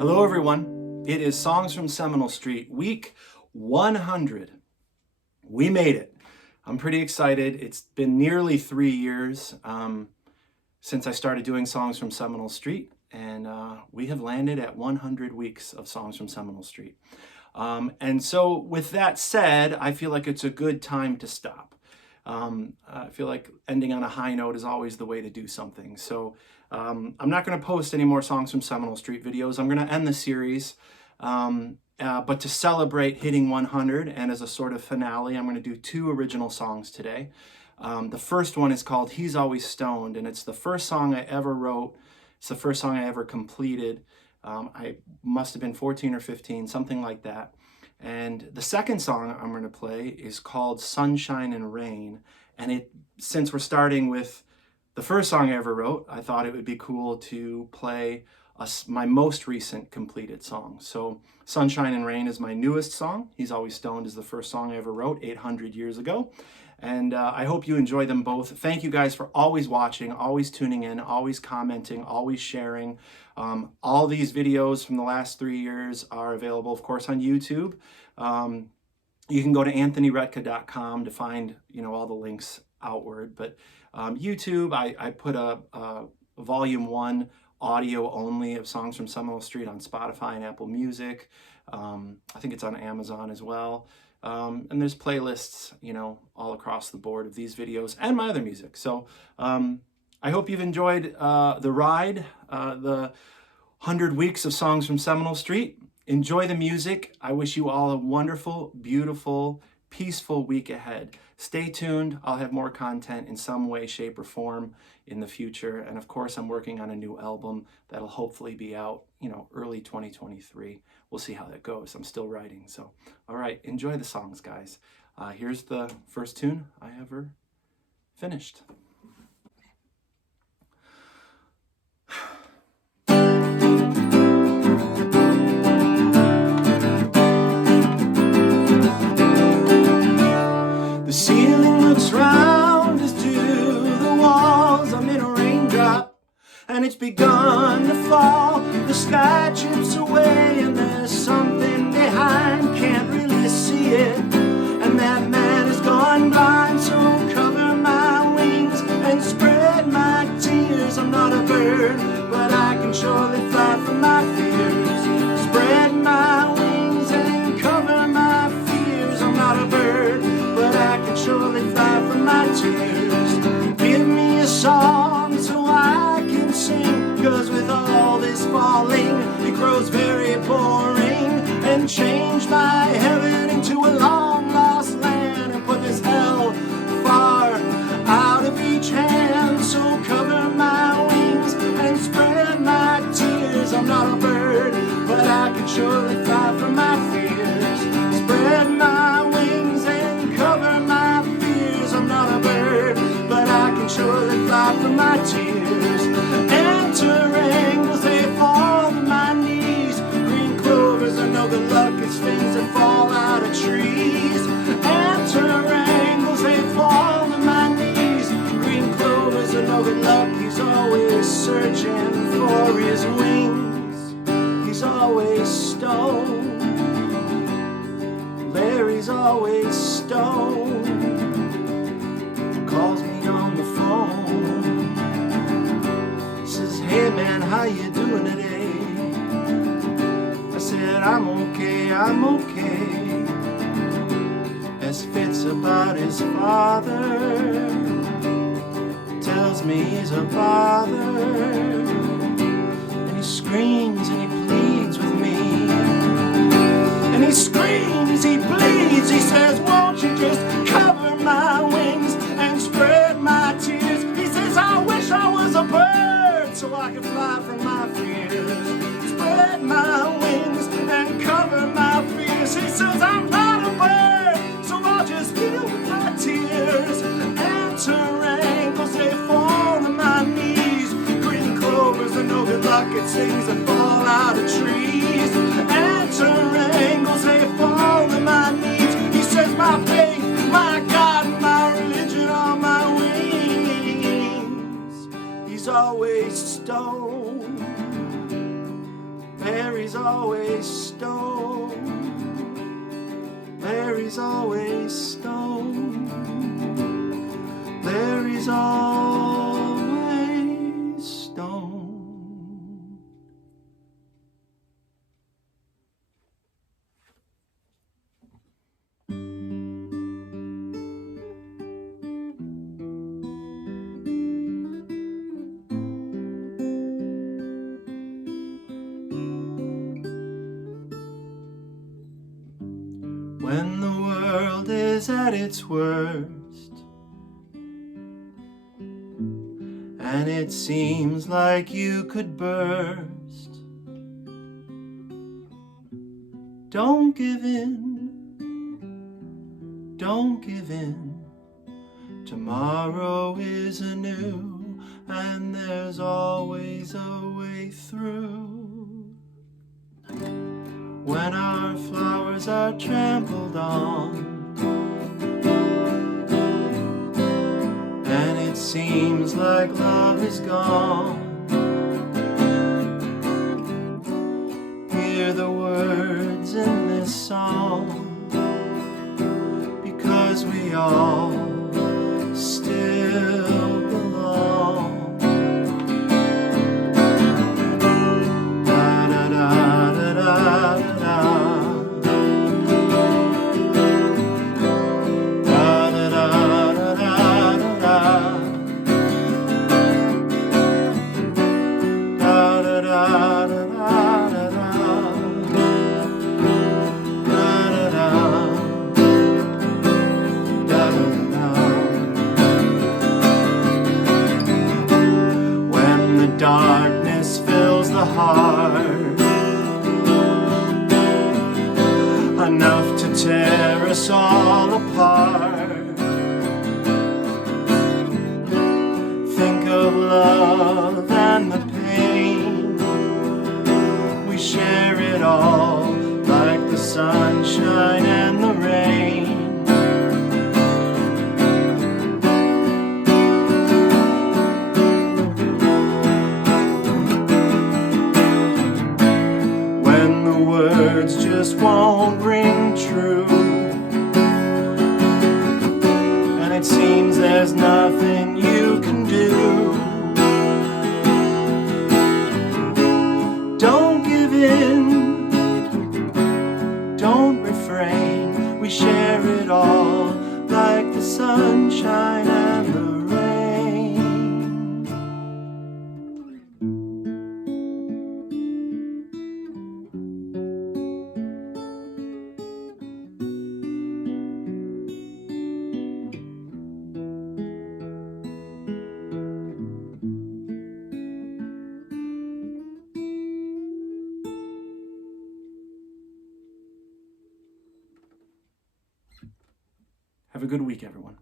Hello everyone, it is Songs from Seminole Street, week 100. We made it. I'm pretty excited. It's been nearly 3 years since I started doing Songs from Seminole Street, and we have landed at 100 weeks of Songs from Seminole Street. And so with that said, I feel like it's a good time to stop. I feel like ending on a high note is always the way to do something. So I'm not going to post any more Songs from Seminole Street videos. I'm going to end the series. But to celebrate hitting 100 and as a sort of finale, I'm going to do 2 original songs today. The first one is called He's Always Stoned, and it's the first song I ever wrote. It's the first song I ever completed. I must have been 14 or 15, something like that. And the second song I'm going to play is called Sunshine and Rain. And since we're starting with the first song I ever wrote, I thought it would be cool to play my most recent completed song. So Sunshine and Rain is my newest song. He's Always Stoned is the first song I ever wrote 800 years ago. And I hope you enjoy them both. Thank you guys for always watching, always tuning in, always commenting, always sharing. All these videos from the last 3 years are available, of course, on YouTube. You can go to anthonyretka.com to find, all the links outward. But YouTube, I put a volume 1 audio only of Songs from Seminole Street on Spotify and Apple Music. I think it's on Amazon as well. And there's playlists, all across the board of these videos and my other music. So I hope you've enjoyed the ride, the 100 weeks of Songs from Seminole Street. Enjoy the music. I wish you all a wonderful, beautiful, peaceful week ahead. Stay tuned. I'll have more content in some way, shape, or form in the future. And of course, I'm working on a new album that'll hopefully be out, early 2023. We'll see how that goes. I'm still writing. So, all right, enjoy the songs, guys. Here's the first tune I ever finished. The ceiling looks round as do the walls. I'm in a raindrop and it's begun to fall. The sky chips away and there's something behind, can't really see it. And that man has gone blind, so cover my wings and spread my tears. I'm not a bird, but I can surely fly from my fears. Spread my wings and cover my fears. I'm not a bird, but I can surely fly from my tears. Give me a song so I can sing, 'cause with all this falling, it grows very boring. And change my heaven into a long lost land, and put this hell far out of each hand. So cover my wings and spread my tears. I'm not a bird, but I can surely fly from my fears. Spread my wings and cover my fears. I'm not a bird, but I can surely fly from my tears. Enter angles, they fall to my knees. Green clovers are no good luck, it's things that fall out of trees. Enter angles, they fall to my knees. Green clovers are no good luck, he's always searching for his wings. He's always stoned. Larry's always stoned. Calls me on the phone. Says, hey man, how you doing today? I said, I'm okay, I'm okay. As fits about his father. Tells me he's a bother. And he screams and he pleads with me. And he screams, he bleeds, he says, won't you just cover my wings and spread my tears? He says, I wish I was a bird so I could fly from my fears. Spread my wings and cover my fears. He says, I'm not a bird, so I'll just deal with my tears. Enter angles, they fall to my knees. Green clovers are no good luck, it's things that fall out of trees. Enter angles, they fall to my knees. He says, my faith, my God, my religion are my wings. He's always stoned. Very Larry's always stoned. Larry's always stoned. Larry's always stoned. When the world is at its worst, and it seems like you could burst, don't give in, don't give in. Tomorrow is anew, and there's always a way through. When our flowers are trampled on, and it seems like love is gone, hear the words in this song, because we all still belong. Da da da da da da. Darkness fills the heart, enough to tear us all apart. Think of love and the pain, we share it all, like the sunshine and the rain. Words just won't ring true, and it seems there's nothing you can do. Don't give in, don't refrain, we share it all, like the sunshine and the rain. Have a good week, everyone.